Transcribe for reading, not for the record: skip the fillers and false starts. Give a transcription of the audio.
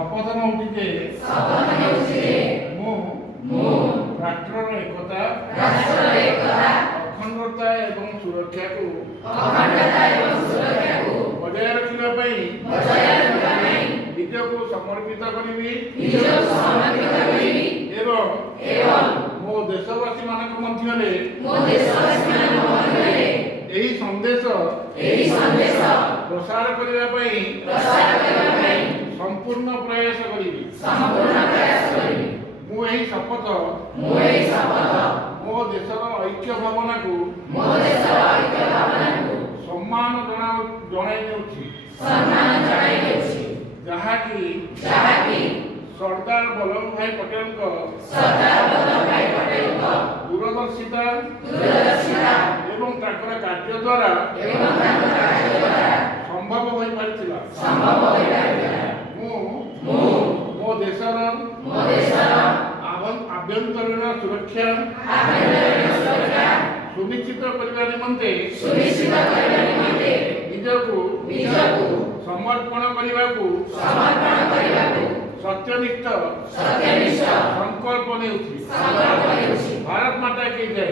ଶପଥ ନେଉଛି ଯେ ମୁଁ ରାଷ୍ଟ୍ରର ଏକତା ଅଖଣ୍ଡତା ଏବଂ ସୁରକ୍ଷାକୁ ବଜାୟ ରଖିବା ପାଇଁ ନିଜକୁ ସମର୍ପିତ କରିବି ଏବଂ ମୋ ଦେଶବାସୀମାନଙ୍କ ମଧ୍ୟରେ ଏହି ସନ୍ଦେଶ ପ୍ରସାର କରିବା ପାଇଁ संपूर्ण प्रयास करिबी मु एही शपथ मो देशर ऐक्य भावना को सम्मान जणाई देउछि जहाँकि सरदार वल्लभ भाई पटेल को दूरदर्शिता एवं ताकर कार्य द्वारा संभव होई पारिथिला मो देशर आभ्यंतरीण सुरक्षा सुनिश्चित करने निमंते निजको समर्पण करने सत्यनिष्ठ संकल्प नेउछि। भारत माता की जय।